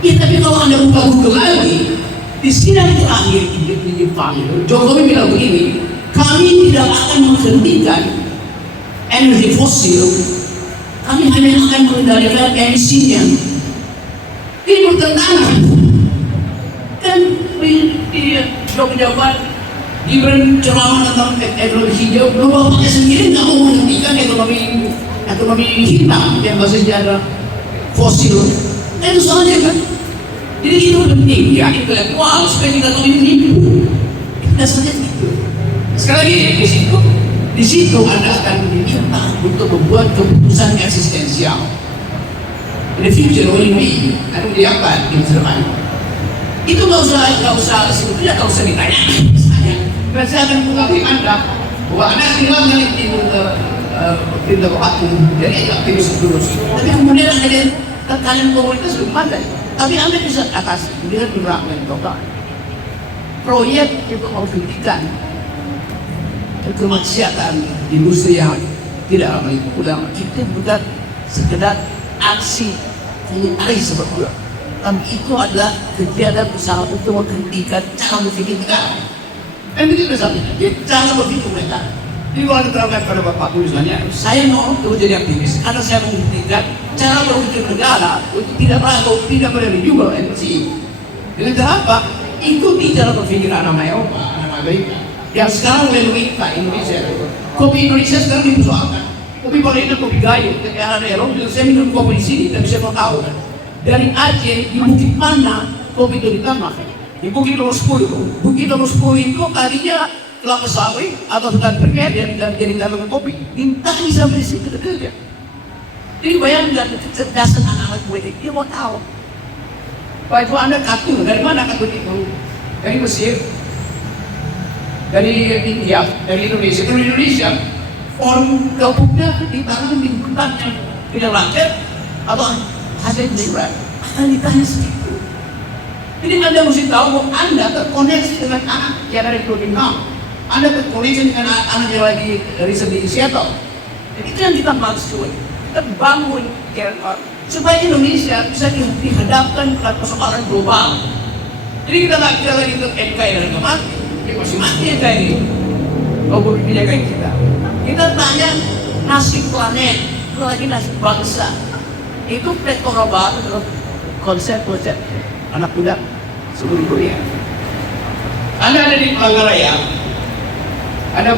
Ya tapi kalau anda buka Google lagi, di sidang terakhir di Jepang itu Jokowi bilang begini, kami tidak akan menghentikan energi fosil, kami hanya akan mengendalikan emisinya. Ini bertentangan. Kan di jawaban Gibran ceramah tentang ekonomi hijau, bapaknya sendiri nggak mau menghentikan ekonomi hitam yang bersejarah fosil. Itu soalnya kan. Jadi itu penting ya, itu yang wow supaya kita tahu ini dasarnya itu. Sekali lagi di situ Anda akan diminta untuk membuat keputusan eksistensial. In the future, will be akan diapakan di masa depan. Itu nggak usah sebetulnya nggak usah ditanya. Misalnya, saya akan mengakui Anda bahwa Anda tinggal di pintu waktu, jadi aktivis terus. Tapi kemudian ada tekanan komunitas belum ada. Tapi Anda bisa atasi dengan gerakan total. Proyek itu menghentikan kemaksiatan industri yang tidak ramah lingkungan. Itu bukan sekedar aksi menyintai sebetulnya, tapi itu adalah kegiatan usaha untuk menghentikan cara berpikir negara. Dan itu misalnya, cara berpikir mereka. Jadi kalau diterangkan pada Bapak tulisannya, saya mau jadi aktivis karena saya menghentikan cara berpikir negara untuk tidak renewable energy. Dengan cara apa? Ikuti cara berpikir anak Eropa, anak Amerika yang sekarang melalui Indonesia. Kopi Indonesia sekarang dipersoalkan. Kopi Palembang, kopi Gayo, anak Eropa. Saya minum kopi di sini, tapi saya mau tahu dari Aceh di Bukit mana kopi itu ditanam? Di Bukit nomor 10. Bukit nomor 10 itu tadinya kelapa sawit atau hutan berket yang jadi tanaman kopi. Intai sampai situ kerja. Jadi bayangkan kecerdasan anak-anak gue, dia mau tahu. Pak itu Anda katun, dari mana katun itu? Dari Mesir, dari India, dari Indonesia. Dari Indonesia, orang gabungnya ditanam di hutan yang tidak lancar atau ada di daerah. Akan ditanya segitu. Jadi Anda mesti tahu bahwa Anda terkoneksi dengan anak yang ada di Vietnam. Anda terkoneksi dengan anak yang lagi riset di Seattle. Jadi itu yang kita maksud. Kita bangun supaya Indonesia bisa dihadapkan pada persoalan global. Jadi kita lagi untuk NKRI harga mati. Ya masih mati NKRI. Kalau menjaga kita. Kita tanya nasib planet, lagi nasib bangsa. Itu Petrobat adalah konsep anak muda seluruh dunia. Anda ada di Palangkaraya, ada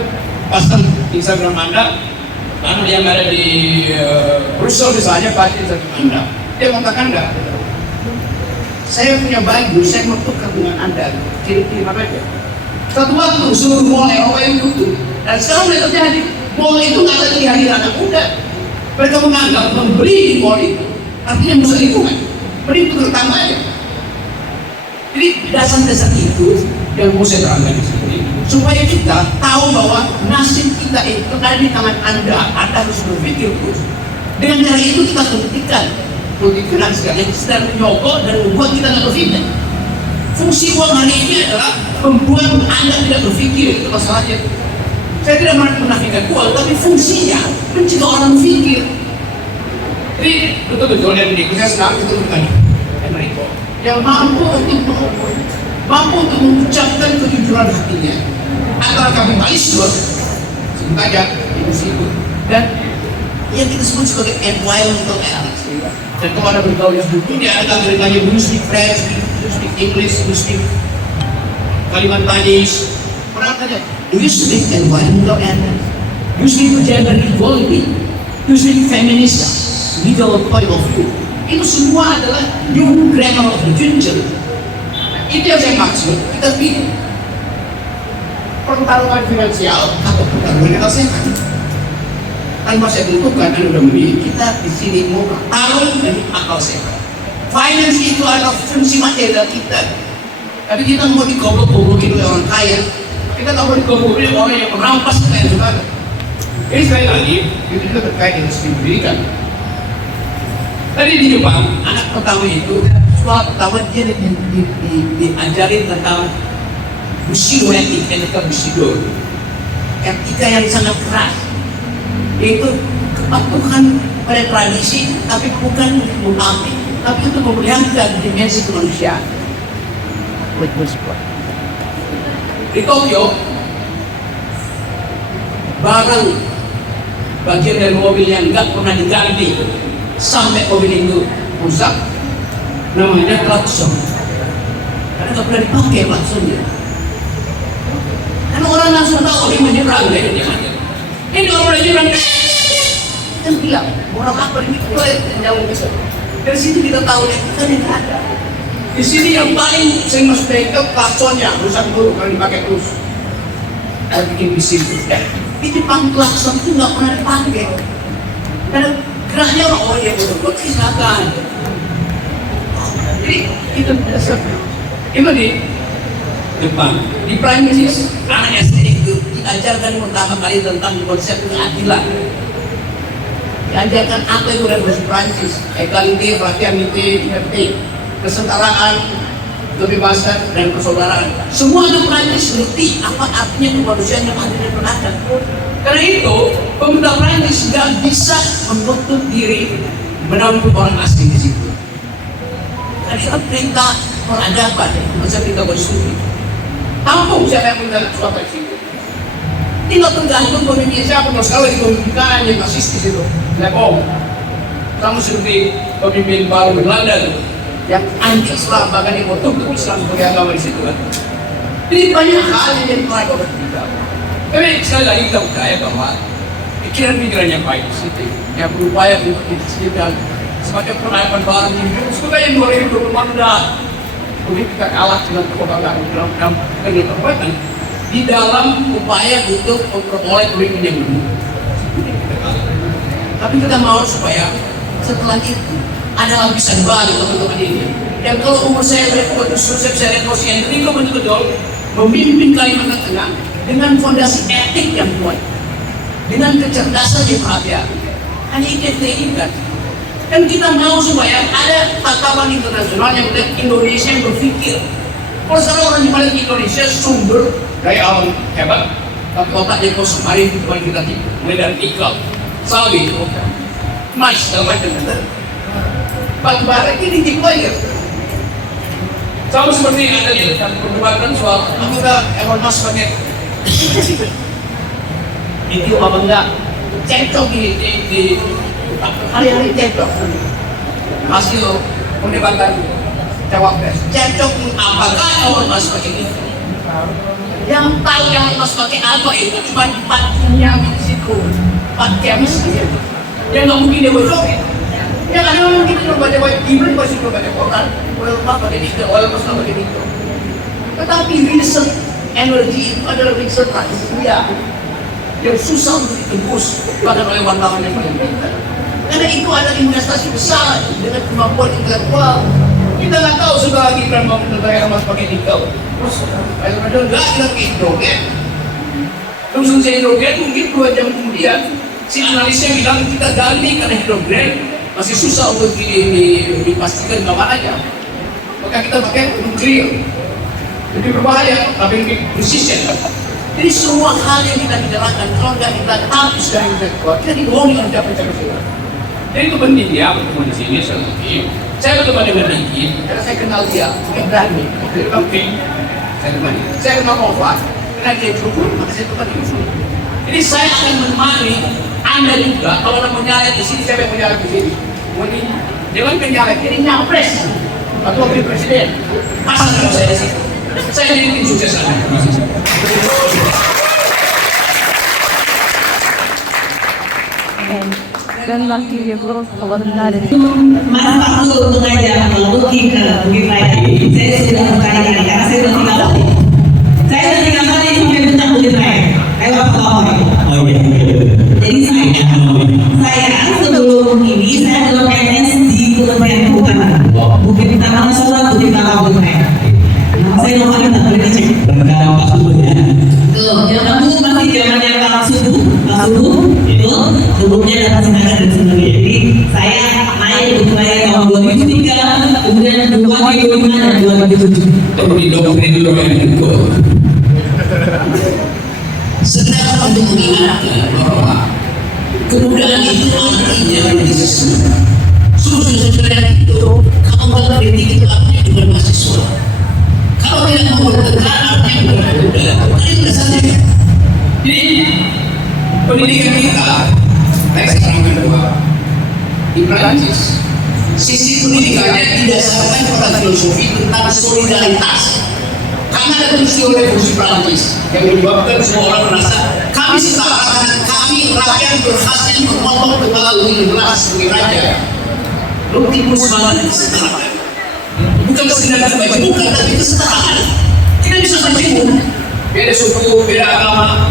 pasang Instagram Anda, yang ada di Brussel misalnya, pasti Instagram Anda. Dia kontak Anda. Saya punya baju, saya mau tukar dengan Anda. Kiri-kiri apa aja. Suatu waktu seluruh mall Eropa yang tutup. Dan sekarang mulai terjadi, mall itu nggak ada dihadiri anak muda. Mereka menganggap membeli di mall itu artinya musuh lingkungan. Beri itu terutama aja. Jadi dasar-dasar itu yang mau saya terangkan di sini, supaya kita tahu bahwa nasib kita itu ada di tangan Anda. Anda harus berpikir terus. Dengan cara itu kita hentikan politik finansial yang sedang menyogok dan membuat kita tidak berpikir. Fungsi uang hari ini adalah membuat Anda tidak berpikir, itu masalahnya. Saya tidak menafikan uang, tapi fungsinya mencegah orang berpikir. Jadi betul-betul yang saya sekarang itu bukan Enrico yang mampu untuk mengukur mampu untuk mengucapkan kejujuran hatinya antara kapitalisme sebenarnya industri itu dan yang kita sebut sebagai environmental ethics. Dan kalau ada bergaul yang dunia ada ceritanya you speak French, you speak English, you speak Kalimantanese. Orang tanya, do you speak environmental ethics? You speak gender equality? You speak feminist legal point of view? Itu semua adalah new grammar of the future. Itu yang saya maksud, kita pilih pertarungan finansial atau pertarungan akal sehat. Tanpa saya tentukan, Anda sudah memilih, kita di sini mau bertarung dengan akal sehat. Finance itu adalah fungsi material kita. Tapi kita mau digoblok-goblokin oleh orang kaya. Kita tak mau digoblok-goblokin oleh orang yang merampas kekayaan saudara. Jadi sekali lagi, itu juga terkait dengan sistem pendidikan. Tadi di Jepang, anak pertama itu, sekolah pertama dia diajarin tentang Bushido etik, etika Bushido. Etika yang sangat keras. Yaitu kepatuhan pada tradisi, tapi bukan untuk mengambil, tapi untuk memperlihatkan dimensi kemanusiaan. Di Tokyo, barang bagian dari mobil yang nggak pernah diganti sampai mobil itu rusak, namanya klakson. Karena nggak pernah dipakai klaksonnya. Karena orang langsung tahu dia menyeberang dari dia. Ini orang menyeberang, kan bilang orang apa ini jauh besar. Dari sini kita tahu kita tidak ada. Di sini yang paling sering masuk dari itu klaksonnya rusak dulu kalau dipakai terus. Ada bikin bisnis itu. Di Jepang klakson itu nggak pernah dipakai. Karena geraknya orang yang betul-betul silakan. Jadi itu dasar. Itu di Jepang, di Prancis anak SD itu diajarkan pertama kali tentang konsep keadilan. Diajarkan apa itu revolusi Prancis, egalite, fraternité, liberté, kesetaraan, kebebasan dan persaudaraan. Semua orang Prancis ngerti apa artinya kemanusiaan yang adil dan beradab. Karena itu pemerintah Prancis nggak bisa menutup diri menampung orang asing di situ. Karena soal perintah peradaban, masa perintah konstitusi. Tampung siapa yang mendapat suatu di situ. Tidak tergantung pemimpin siapa, kalau sekali pemerintahan yang rasistis itu. Sama seperti pemimpin baru Belanda yang anti Islam, bahkan yang tutup Islam sebagai agama di situ kan. Jadi banyak hal yang jadi mereka berbeda. Tapi sekali lagi kita percaya bahwa pikiran-pikiran yang baik di situ, yang berupaya untuk disediakan semacam peradaban baru ini, semoga yang 2020 sudah kita kalah dengan kebanggaan dalam kegiatan di dalam upaya untuk memperoleh pemimpin yang dulu. Tapi kita mau supaya setelah itu ada lapisan baru teman-teman ini. Dan kalau umur saya berikut sukses saya revolusi yang ini betul-betul memimpin Kalimantan Tengah dengan fondasi etik yang kuat, dengan kecerdasan yang perhatian. Hanya itu yang kita inginkan. Dan kita mau supaya ada tatapan internasional yang melihat Indonesia yang berpikir. Kalau sekarang orang yang melihat Indonesia sumber daya alam hebat, tapi otaknya kosong, hari itu cuma kita tipu, mulai dari iklan, sawit, mais, segala macam. Batu-bara ini dibayar. Sama seperti ada di perdebatan soal apakah Elon Musk pakai video apa enggak, cekcok di hari-hari cekcok hasil perdebatan cawapres, cekcok apakah Elon Musk pakai itu. Yang tahu yang Elon Musk pakai apa itu cuma 4 kimia Meksiko, 4 kemis gitu. Yang nggak mungkin dia bocorin. Ya karena mungkin kita baca-baca gimana pasti kita baca koran, oil apa pakai nikel, oil apa pakai nikel. Tetapi research energy itu adalah research rahasia yang susah untuk ditembus bahkan oleh wartawan yang paling pintar. Karena itu adalah investasi besar dengan kemampuan intelektual. Kita nggak tahu sudah lagi kan mau menentukan emas pakai nikel. Terus air padahal nggak kita pakai hidrogen. Terus selesai hidrogen mungkin 2 jam kemudian si analisnya bilang kita ganti karena hidrogen masih susah untuk dipastikan kapan aja. Maka kita pakai nuklir, lebih berbahaya tapi lebih persisten. Jadi semua hal yang kita bicarakan kalau nggak kita tahu secara intelektual kita dibohongi oleh capek-capek kita. Jadi itu penting ya berteman di sini. Saya berteman dengan Niki karena saya kenal dia, dia berani, dia penting. Saya mau Pak, karena dia cukup, maka saya tempat di sini. Jadi saya akan menemani Anda juga kalau ada menyalek di sini, siapa yang menyalek di sini? Kemudian Dewan Penyalek ini nyapres atau wakil presiden. Pasang nama saya di sini. Saya jadi tim sukses Anda. Dan lagi dia bro, kalau benar dari Mas Pak untuk aja booking Friday. Saya sudah berkali-kali karena saya sudah 3 kali. Saya sudah 3 kali sampai bentak Booking Friday. Kayak apa kawan? Oh iya. Jadi saya sebelum ini saya belum PNS di Kementerian Kehutanan. Bukit Utama Nasional, Bukit Utama Bukit Raya. Saya nomornya tak boleh dicek. Berkata Pak Subuhnya. Jam kamu masih zamannya Pak Subuh itu sebelumnya datang sekarang dan sebagainya. Jadi saya naik Bukit Raya tahun 2003, kemudian 2005 dan 2007. Di doktrin dulu yang ikut. Sedang untuk mengingatkan bahwa kebudayaan itu artinya organisasi. Sebenarnya itu kalau kalau kritik itu artinya juga mahasiswa. Kalau tidak mau bertekan artinya bukan kebudayaan. Ini sudah saja. Jadi pendidikan kita, saya terangkan bahwa di Prancis sisi pendidikannya didasarkan pada filosofi tentang solidaritas. Karena ada peristiwa revolusi Prancis yang menyebabkan semua orang merasa kami setara karena kami rakyat berhasil memotong kepala Louis XIV sebagai raja. Lalu timbul semangat kesetaraan. Bukan sekedar kemajemukan, tapi kesetaraan. Kita bisa majemuk. Beda suku, beda agama,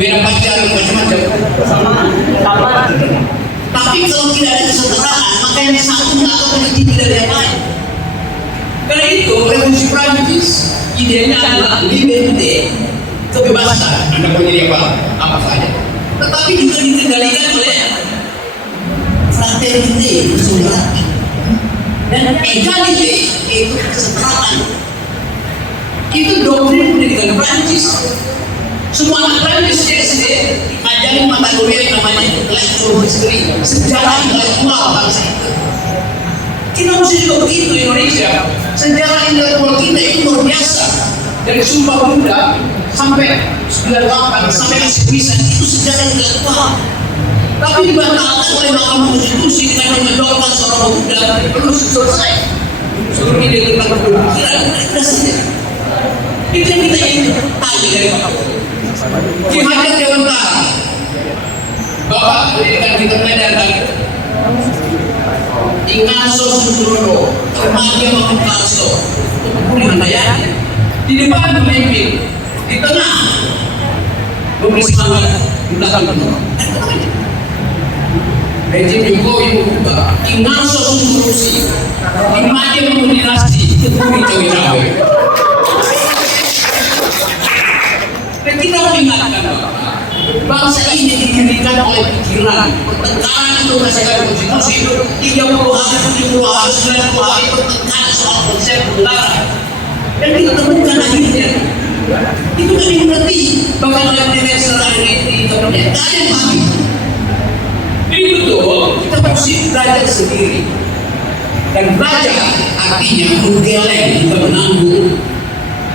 beda pacar, macam-macam. Tapi kalau tidak ada kesetaraan, maka yang satu akan menjadi dari yang lain. Karena itu revolusi Prancis idenya adalah liberté, kebebasan. Anda mau jadi apa saja. Tetapi juga dikendalikan oleh fraternité, persaudaraan, dan égalité, itu kesetaraan. Itu doktrin pendidikan Prancis. Semua anak Prancis SD diajari mata kuliah yang namanya intellectual history, sejarah intelektual bangsa itu. Kita mesti juga begitu di Indonesia. Sejarah intelektual kita itu luar biasa. Dari Sumpah Pemuda sampai 98 sampai Kesepisan itu sejarah intelektual. Tapi dibatalkan oleh Mahkamah Konstitusi dengan mendoakan seorang pemuda perlu selesai. Sebelum ini tentang pemikiran kita saja. Itu yang kita ingin tanya dari Pak Ki Hajar Dewantara. Bapak pendidikan kita menyadari Ingaso Sundoro, remaja maupun Karso, kemudian Handayani, di depan pemimpin, di tengah memberi semangat, di belakang penuh. Rejim Jokowi berubah, Ingaso Sundoro, remaja maupun dinasti, kemudian Cawe-Cawe. Dan kita mengingatkan bangsa ini didirikan oleh pikiran, pertengkaran itu berdasarkan konstitusi itu 30 hari, 70 hari, 90 hari pertengkaran soal konsep negara. Dan kita temukan akhirnya itu kan dimengerti bahkan oleh Profesor di kabinet. Tak ada yang paham. Jadi betul kita mesti belajar sendiri. Dan belajar artinya menggeleng, bukan menanggung.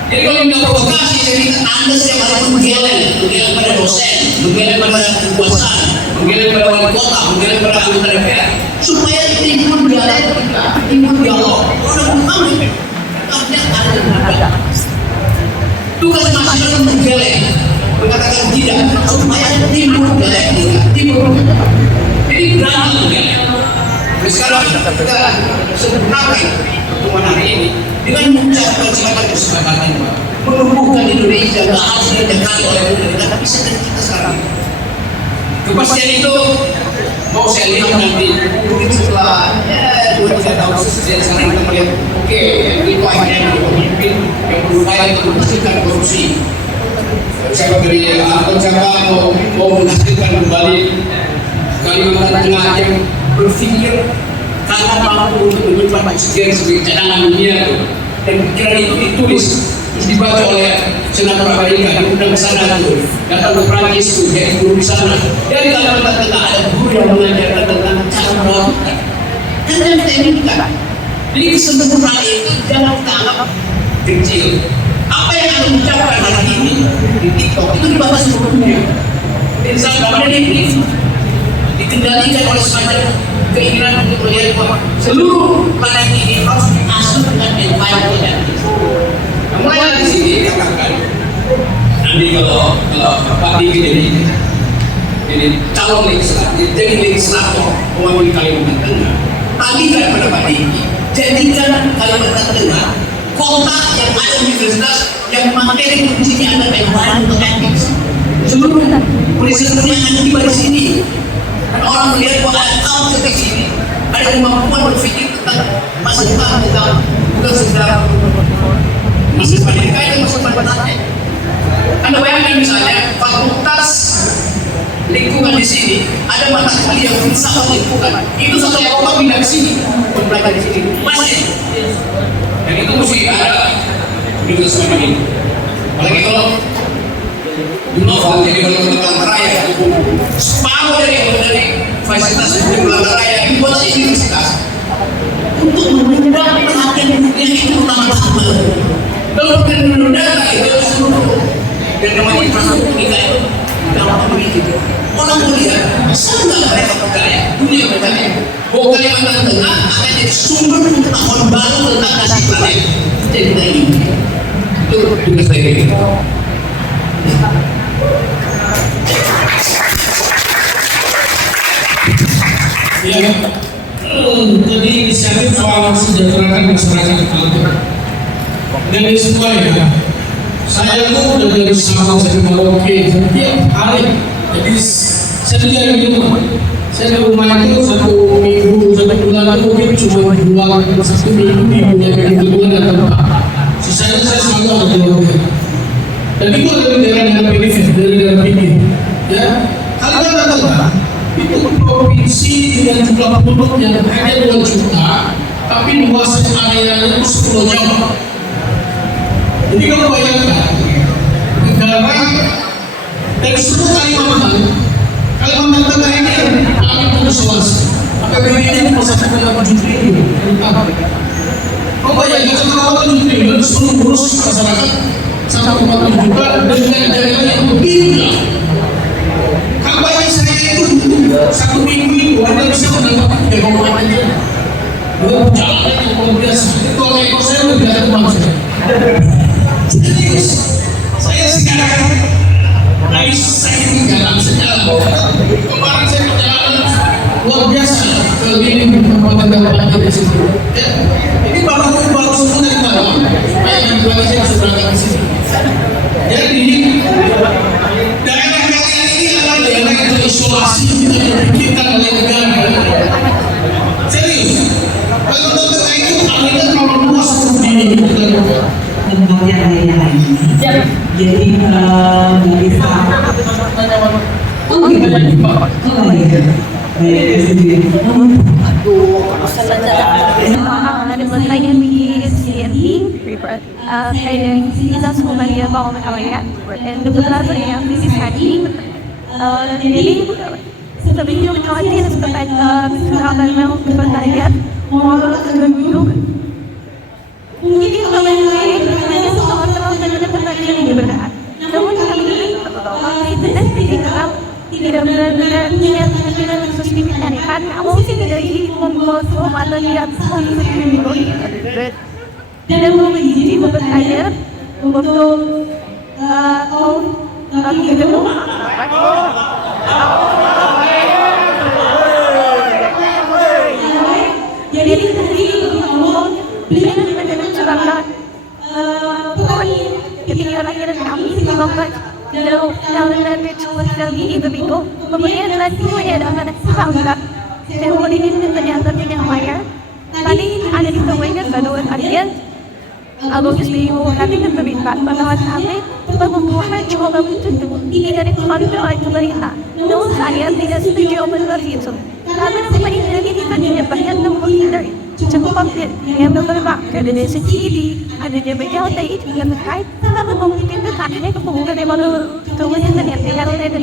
Jadi kalau tidak provokasi, jadi Anda setiap hari menggeleng pada dosen, menggeleng pada kekuasaan, menggeleng pada wali kota, menggeleng pada anggota DPR, supaya timbul dialog, timbul dialog. Kalau ada pengalaman, artinya ada yang berbeda. Tugas masyarakat menggeleng, mengatakan tidak, supaya timbul dialektika, timbul. Jadi berani menggeleng. Sekarang kita sempurnakan pertemuan hari ini dengan mengucapkan silakan kesepakatan menumbuhkan Indonesia nggak harus didekati oleh pemerintah, tapi sedang kita sekarang. Kepastian itu mau saya lihat nanti mungkin setelah 2-3 tahun sekarang kita melihat oke, itu akhirnya yang pemimpin yang berupaya untuk memastikan korupsi. Saya beri anggota mau menghasilkan kembali Kalimantan Tengah yang berpikir karena mampu untuk menyimpan oksigen sebagai cadangan dunia, dan pikiran itu ditulis terus dibaca oleh Senator Amerika, diundang ke sana tuh, datang ke Prancis tuh, jadi guru di sana. Dari Kalimantan Tengah ada guru yang mengajarkan tentang cara melakukan. Dan kita inginkan. Jadi kesempurnaan itu jangan kita anggap kecil. Apa yang Anda ucapkan hari ini di TikTok itu dibahas seluruh dunia. Misalnya kepada ini dikendalikan oleh semacam keinginan untuk melihat bahwa seluruh planet ini harus diasuh dengan environment justice. Mulai dari sini dikatakan nanti kalau Pak Diki jadi calon legislatif, jadi legislator mewakili Kalimantan Tengah, tadikan pada Pak Diki, jadikan Kalimantan Tengah kota yang ada universitas yang materi kuncinya adalah environmental ethics. Seluruh universitas yang ada di sini, dan orang melihat bahwa ada tahun ke sini, ada kemampuan berpikir tentang masa depan kita, bukan sekedar masa depan yang kaya dan masa depan nanti. Anda bayangkan misalnya fakultas lingkungan di sini ada mata kuliah filsafat lingkungan, itu satu Eropa pindah ke sini, belajar di sini masih. Dan itu mesti ada dengan semacam ini. Apalagi kalau Novel jadi Belanda Raya, separuh dari fasilitas Belanda Raya dibuat di universitas untuk menyerap perhatian yang itu utama-utama. Kalau bukan menurut data itu seluruh dan namanya infrastruktur kita itu dalam begitu. Orang melihat sangat mereka percaya, dunia percaya bahwa Kalimantan Tengah akan jadi sumber pengetahuan baru tentang nasib planet. Jadi kita ini itu tugas saya ini. Ya, jadi inisiatif soal sejahterakan masyarakat Kalimantan. Dari semua ya, saya tuh udah dari sama saya Merauke tiap hari. Jadi saya tidak di rumah. Saya di rumah itu 1 minggu, 1 bulan itu mungkin cuma 1 minggu yang kedua dan keempat. Sisanya saya selalu ada di rumah. Dan itu dari daerah periferi, dari daerah pinggir. Ya, Kalimantan Tengah itu provinsi dengan jumlah penduduk yang hanya 2 juta, tapi luas areanya itu 10 Jawa. Jadi kalau bayangkan negara dari seluruh Kalimantan Tengah ini kami punya Sulawesi, APBD-nya itu 1,8 triliun. Kau bayangkan 1,8 triliun seluruh urus masyarakat 1,7 juta dengan daerah yang berbeda. Kampanye saya itu 1 minggu itu Anda bisa mendapatkan 3,4 aja. Jalan yang luar biasa. Itu kalau ekor saya lebih dari teman saya. Serius, saya sekarang lagi saya jalan sejalan. Kemarin saya perjalanan luar biasa ke ini kabupaten di sini. Ini baru semua dari bawah. Supaya yang dua saya bisa berangkat ke sini. Jadi daerah kalian ini adalah daerah yang terisolasi tidak dipikirkan oleh negara. Serius, kalau tentang itu ada terlalu luas di tempatnya lain. Jadi nggak bisa. Oh gitu. Oh iya. Baik sendiri. Saya di CNI, saya kita semua dia bawa mereka dan beberapa yang di sini. Jadi sebelum kali seperti sekarang memang bertanya mau sebelum mungkin kalau yang pertanyaan ini benar. Namun kami tidak benar-benar niat mensucikan karena mungkin dari membuat kemana niat dan menjadi bertanya untuk kami ketemu. Jadi tadi dengan curangkan ketinggalan kami membuat dalam kecuali lagi itu bingung kemudian nanti ada sangka saya ini ternyata tidak bayar tadi ada di bawahnya kedua kalian Agustus bingung kami terlibat bahwa kami pembuatan coba menunjuk ini dari kontrol pemerintah namun saya tidak setuju benar itu karena sebenarnya lagi kita tidak banyak menghindar cukup yang berbeda dari segi ada jabatan itu yang terkait sama mungkin karena kemudian mana kemudian yang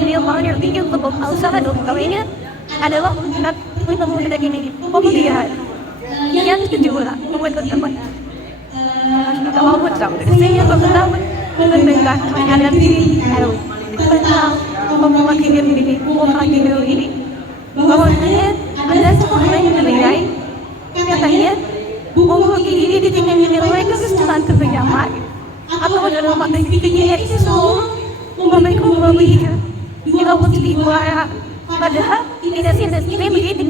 dia mau yang tinggal untuk usaha dokternya adalah untuk menggunakan ini kemudian yang kedua membuat teman Tawag sa kasi yung pagkatapos magandang alam din araw. Pagkatapos makikinig din kung makikinig ini. Bawalnya ada sekolah yang menilai katanya buku ini ditinggal nilai kesesuaian keberagaman. Atau dalam makna pikirnya itu semua memiliki kita pun dibuat padahal ini begini.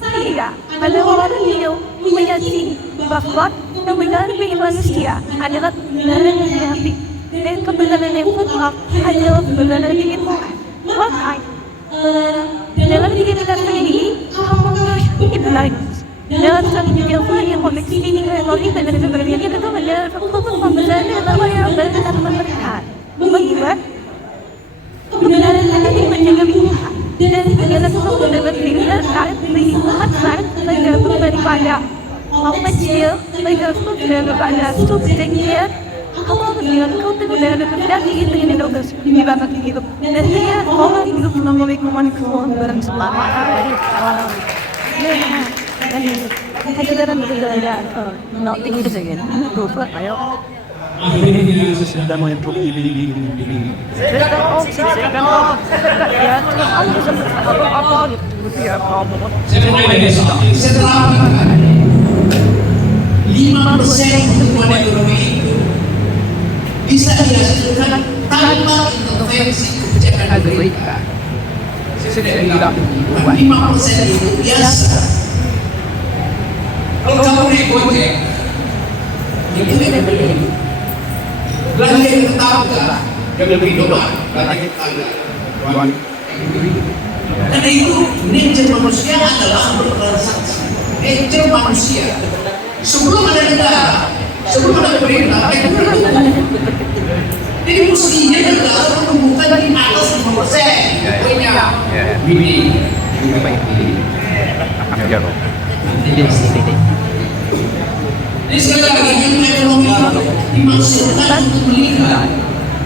Saya pada orang yang meyakini bahwa kebenaran bagi manusia adalah kebenaran yang hati dan kebenaran yang mutlak adalah kebenaran yang Tuhan. Maka dalam diri kita sendiri kamu harus belajar dalam satu yang koneksi ini kalau kita dari sebenarnya kita tuh adalah fokus pembenaran pertama yang benar memberkat membuat kebenaran hati menjaga Tuhan. Dan segala sesuatu dapat dilihat saat melihat saat tergantung daripada kecil tergantung daripada subjeknya kamu dengan kau dengan kendali itu yang dogas di babak hidup dan dia orang hidup memiliki kemampuan barang selama dan hanya dalam negara not tinggi saja lupa ayo sedang menginterupsi ini. Saya mulai besok. Setelah 5% pertumbuhan ekonomi itu bisa dihasilkan tanpa intervensi kebijakan pemerintah. Saya sudah bilang 5% itu biasa. Kalau kamu naik gojek, itu tidak boleh. Belanja yang tetangga yang lebih doang, belanja tetangga. Karena itu nature manusia adalah bertransaksi. Nature manusia. Sebelum ada negara, sebelum ada pemerintah, jadi mestinya negara menemukan di atas 5%. Pokoknya, ini. Jadi sekali lagi yang ekonomi dimaksudkan untuk melihat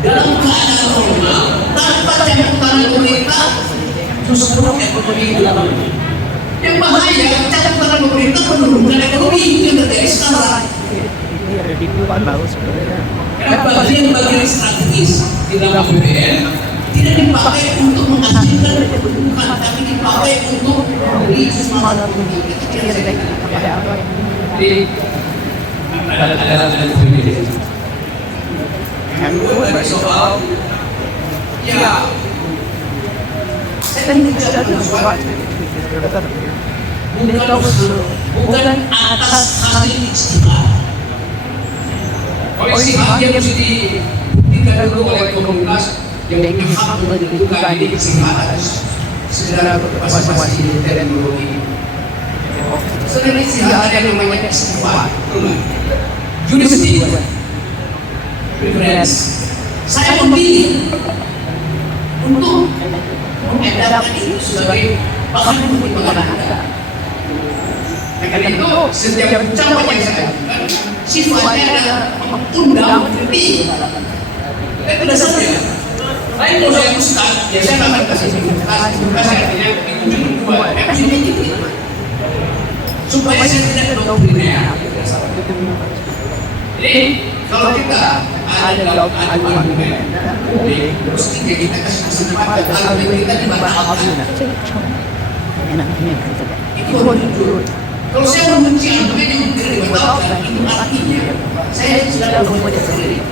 dalam keadaan normal tanpa campur tangan pemerintah justru ekonomi itu yang bahaya campur tangan pemerintah menurunkan ekonomi yang terjadi sekarang. Karena bagian-bagian strategis di dalam APBN tidak dipakai untuk menghasilkan kebutuhan, tapi dipakai untuk membeli sesuatu. Jadi yang kedua dari soal ya bukan atas hasil ijtihad. Kalau ijtihad yang mesti dibuktikan dulu oleh komunitas yang punya hak untuk menentukan ini ijtihad secara masing-masing di teknologi. Sebenarnya ijtihad ada yang namanya ijtihad. Jurisdik, preference. Saya memilih untuk mengedarkan itu sebagai bahan pertimbangan Anda. Karena itu setiap ucapan yang saya lakukan sifatnya adalah undang kritik. Itu sudah saja. Lain kalau saya ustaz, ya saya nggak akan kasih saya artinya ditunjuk dua, supaya saya tidak doktrinnya. Jadi kalau kita ada dalam argumen, mestinya kita kasih kesempatan argumen kita dibatalkan. Itu dulu. Kalau saya membenci argumen yang tidak dibatalkan, itu artinya saya sudah membuat sendiri.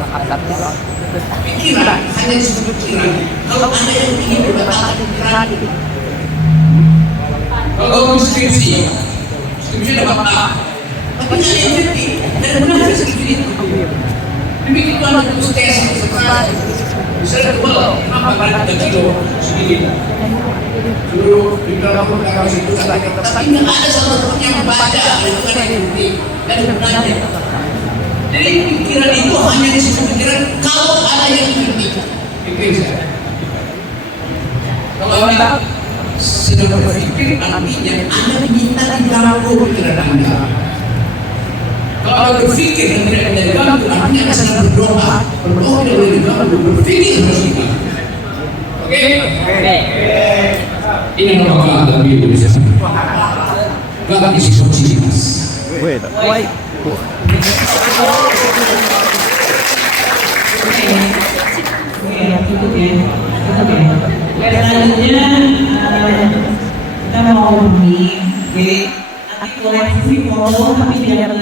Pikiran hanya disebut pikiran. Kalau ada yang ingin dibatalkan pikiran, kalau skripsi dapat A, tapi tidak efektif. Dan benar seperti itu. Demikian pula untuk tes misalnya tebal, kenapa balik 3 kilo sedikit seluruh di dalam perkara itu tapi tidak ada satu yang membaca bukan yang bukti dan benarnya. Jadi pikiran itu hanya disebut pikiran kalau ada yang kritik. Kalau Anda sedang berpikir artinya Anda minta diganggu pikiran Anda. Kalau berpikir yang tidak ada diganggu, artinya Anda sedang berdoa. Berdoa tidak boleh diganggu, berpikir harus diganggu. Oke? Ini nama dalam Indonesia. God is continuous. Wait. Cukup ya. Selanjutnya kita mau hubungi, jadi nanti boleh sih foto tapi jangan